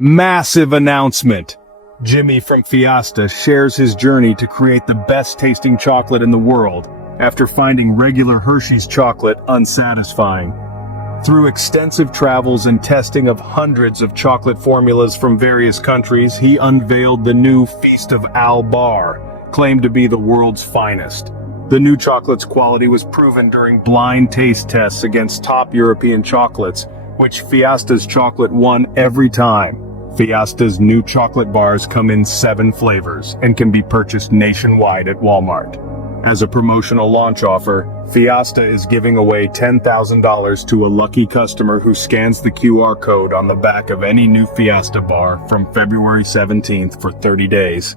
Massive announcement! Jimmy from Fiesta shares his journey to create the best tasting chocolate in the world after finding regular Hershey's chocolate unsatisfying. Through extensive travels and testing of hundreds of chocolate formulas from various countries, he unveiled the new Feast of Al Bar, claimed to be the world's finest. The new chocolate's quality was proven during blind taste tests against top European chocolates, which Fiesta's chocolate won every time. Fiesta's new chocolate bars come in 7 flavors and can be purchased nationwide at Walmart. As a promotional launch offer, Fiesta is giving away $10,000 to a lucky customer who scans the QR code on the back of any new Fiesta bar from February 17th for 30 days.